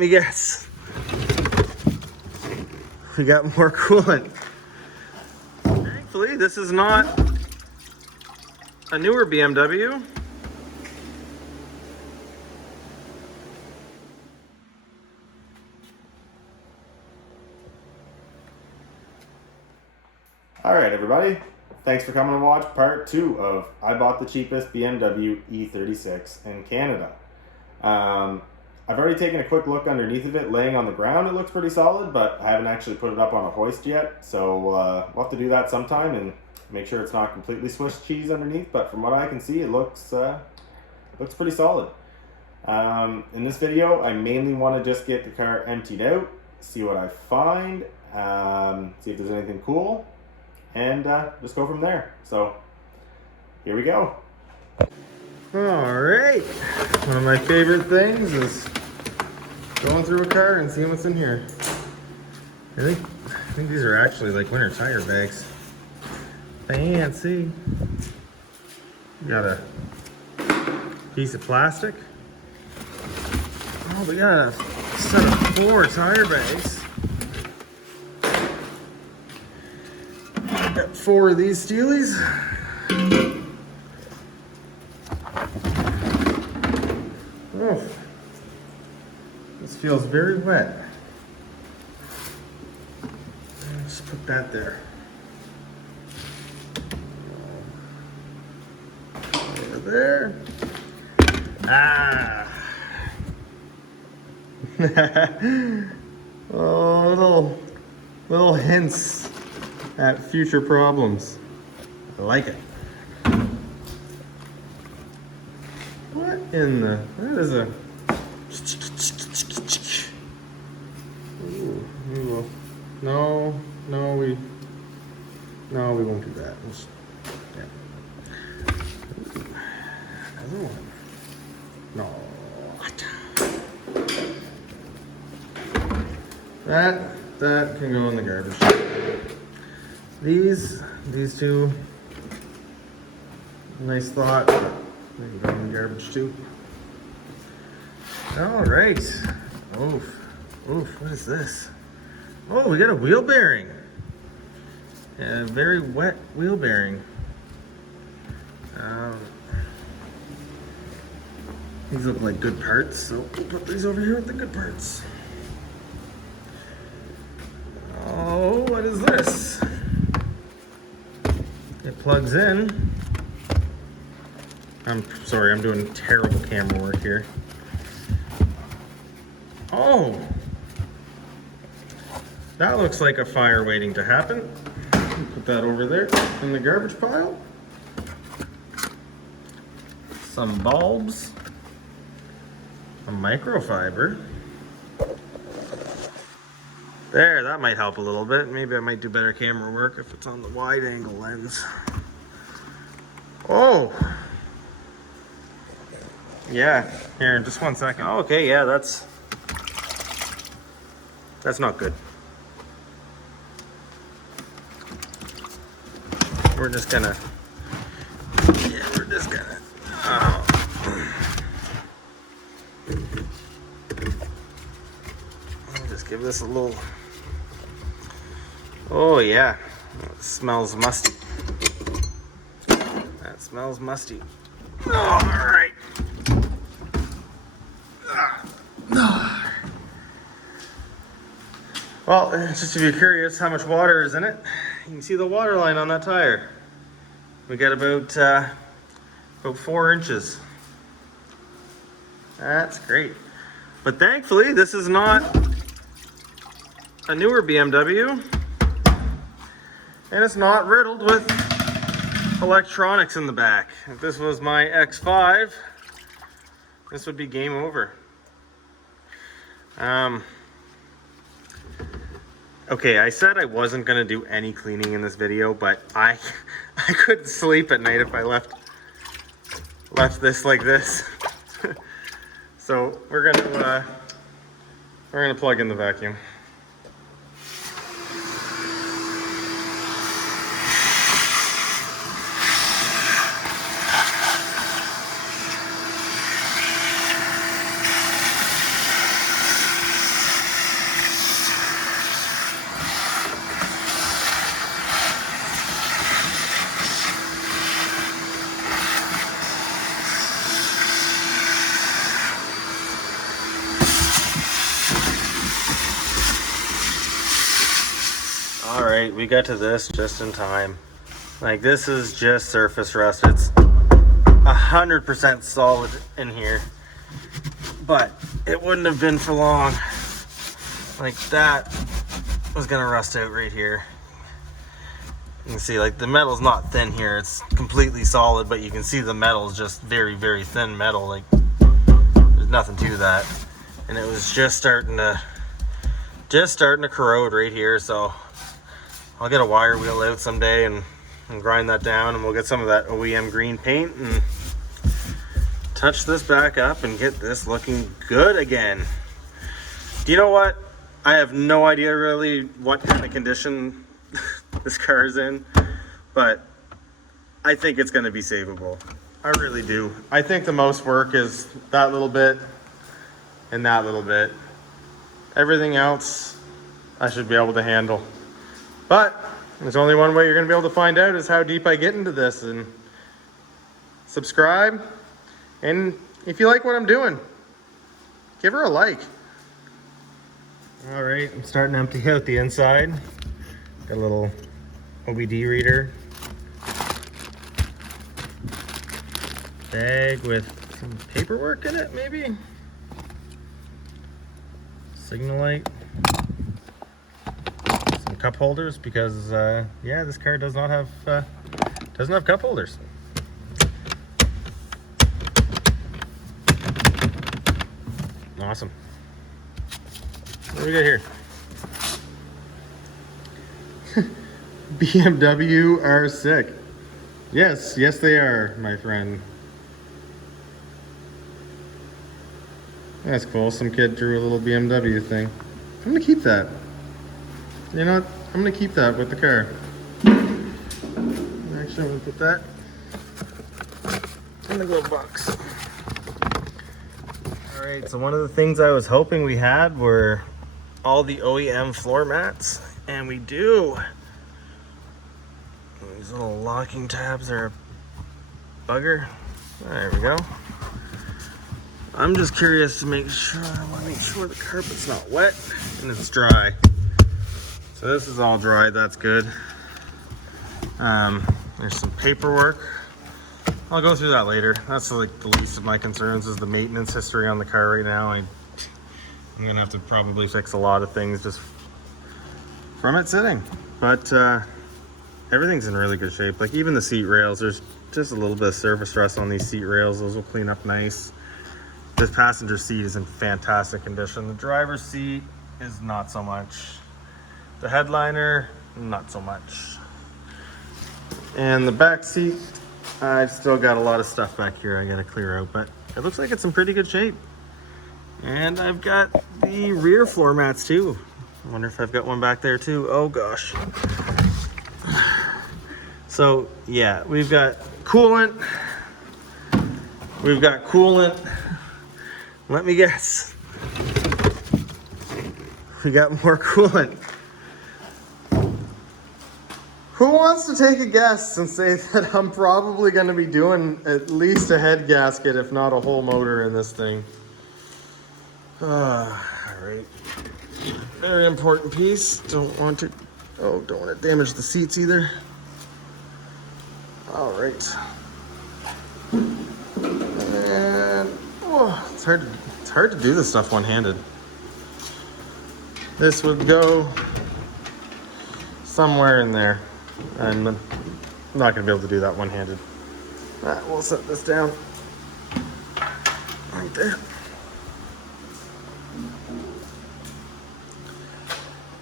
me guess. We got more coolant. Thankfully, this is not a newer BMW. Alright everybody, thanks for coming to watch part 2 of I bought the cheapest BMW E36 in Canada. I've already taken a quick look underneath of it, laying on the ground. It looks pretty solid, but I haven't actually put it up on a hoist yet, so we'll have to do that sometime and make sure it's not completely Swiss cheese underneath, but from what I can see, it looks pretty solid. In this video, I mainly want to just get the car emptied out, see what I find, see if there's anything cool, and just go from there. So here we go. All right, one of my favorite things is going through a car and seeing what's in here. I think these are actually like winter tire bags. Fancy. Got a piece of plastic. Oh, we got a set of 4 tire bags. Got 4 of these steelies. Oh, this feels very wet. Let's put that there. Over there. Ah. Oh, little hints at future problems. I like it. What in the? That is a. Ooh, no, we won't do that. Yeah. Another one. No. That can go in the garbage. These 2, nice thought, but they can go in the garbage too. All right. Oof, what is this? Oh, we got a wheel bearing. A very wet wheel bearing. These look like good parts, so we'll put these over here with the good parts. Oh, what is this? It plugs in. I'm sorry, I'm doing terrible camera work here. Oh, that looks like a fire waiting to happen. Put that over there in the garbage pile. Some bulbs. A microfiber. There, that might help a little bit. Maybe I might do better camera work if it's on the wide angle lens. Oh! Yeah, here, just 1 second. Oh, okay, yeah, that's not good. We're just gonna, I'll just give this a little, oh yeah, that smells musty. That smells musty. Oh, all right. Well, just if you're curious how much water is in it, you can see the water line on that tire. We got about 4 inches. That's great. But thankfully, this is not a newer BMW, and it's not riddled with electronics in the back. If this was my X5, this would be game over. Okay, I said I wasn't gonna do any cleaning in this video, but I couldn't sleep at night if I left this like this. So we're gonna plug in the vacuum. Alright, we got to this just in time. Like, this is just surface rust. It's 100% solid in here. But it wouldn't have been for long. Like, that was gonna rust out right here. You can see, like, the metal's not thin here. It's completely solid, but you can see the metal is just very, very thin metal. Like, there's nothing to that. And it was just starting to corrode right here. So I'll get a wire wheel out someday and grind that down, and we'll get some of that OEM green paint and touch this back up and get this looking good again. Do you know what? I have no idea really what kind of condition this car is in, but I think it's going to be savable. I really do. I think the most work is that little bit and that little bit. Everything else I should be able to handle. But there's only one way you're going to be able to find out, is how deep I get into this. And subscribe, and if you like what I'm doing, give her a like. All right, I'm starting to empty out the inside. Got a little OBD reader. Bag with some paperwork in it, maybe? Signal light. Some cup holders, because yeah, this car doesn't have cup holders. Awesome. What do we got here? BMW are sick. Yes, yes they are, my friend. That's cool. Some kid drew a little BMW thing. I'm gonna keep that. You know what? I'm gonna keep that with the car. Actually, I'm gonna put that in the glove box. Alright, so one of the things I was hoping we had were all the OEM floor mats, and we do. These little locking tabs are a bugger. There we go. I'm just curious to make sure, I want to make sure the carpet's not wet and it's dry. So this is all dry, that's good. There's some paperwork. I'll go through that later. That's like the least of my concerns, is the maintenance history on the car right now. I'm gonna have to probably fix a lot of things just from it sitting. But everything's in really good shape. Like even the seat rails, there's just a little bit of surface rust on these seat rails. Those will clean up nice. This passenger seat is in fantastic condition. The driver's seat is not so much. The headliner, not so much. And the back seat, I've still got a lot of stuff back here I gotta clear out, but it looks like it's in pretty good shape. And I've got the rear floor mats too. I wonder if I've got one back there too. Oh gosh. So yeah, we've got coolant. We've got coolant. Let me guess. We got more coolant. Who wants to take a guess and say that I'm probably going to be doing at least a head gasket, if not a whole motor in this thing? All right. Very important piece. Don't want to damage the seats either. All right. And it's hard to do this stuff one-handed. This would go somewhere in there. I'm not going to be able to do that one-handed. We'll set this down right there.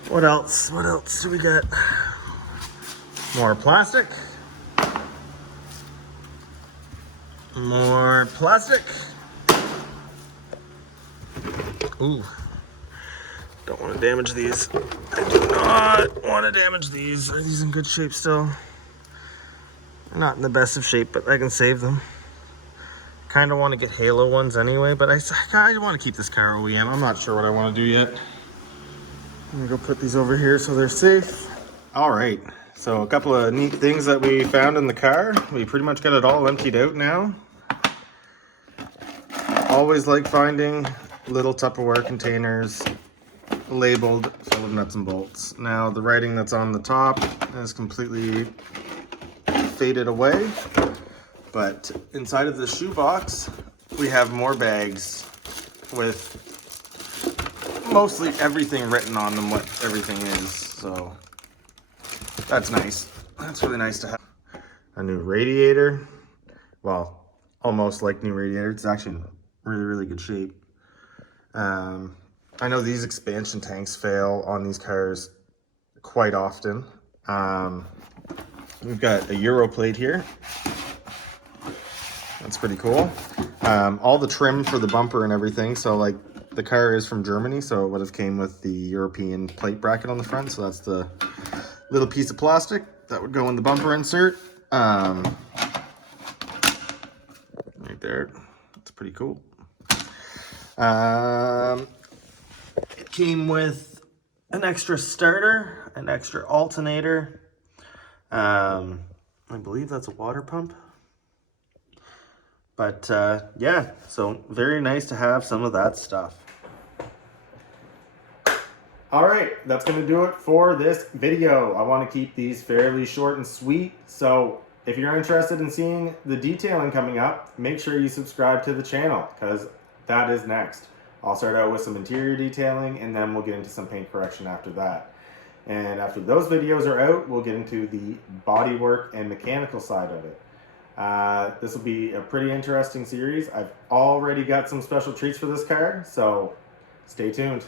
What else? What else do we got? More plastic. More plastic. Ooh. Don't want to damage these. I do not want to damage these. Are these in good shape still? They're not in the best of shape, but I can save them. Kind of want to get Halo ones anyway, but I want to keep this car OEM. I'm not sure what I want to do yet. I'm gonna go put these over here so they're safe. All right, so a couple of neat things that we found in the car. We pretty much got it all emptied out now. Always like finding little Tupperware containers labeled full of nuts and bolts. Now the writing that's on the top is completely faded away, but inside of the shoebox we have more bags with mostly everything written on them, what everything is. So that's nice. That's really nice to have. A new radiator. Well, almost like new radiator. It's actually in really, really good shape. I know these expansion tanks fail on these cars quite often. We've got a Euro plate here. That's pretty cool. All the trim for the bumper and everything. So like the car is from Germany, so it would have came with the European plate bracket on the front. So that's the little piece of plastic that would go in the bumper insert. Right there. That's pretty cool. It came with an extra starter, an extra alternator. I believe that's a water pump. But yeah, so very nice to have some of that stuff. All right, that's going to do it for this video. I want to keep these fairly short and sweet. So if you're interested in seeing the detailing coming up, make sure you subscribe to the channel because that is next. I'll start out with some interior detailing and then we'll get into some paint correction after that. And after those videos are out, we'll get into the bodywork and mechanical side of it. This will be a pretty interesting series. I've already got some special treats for this car, so stay tuned.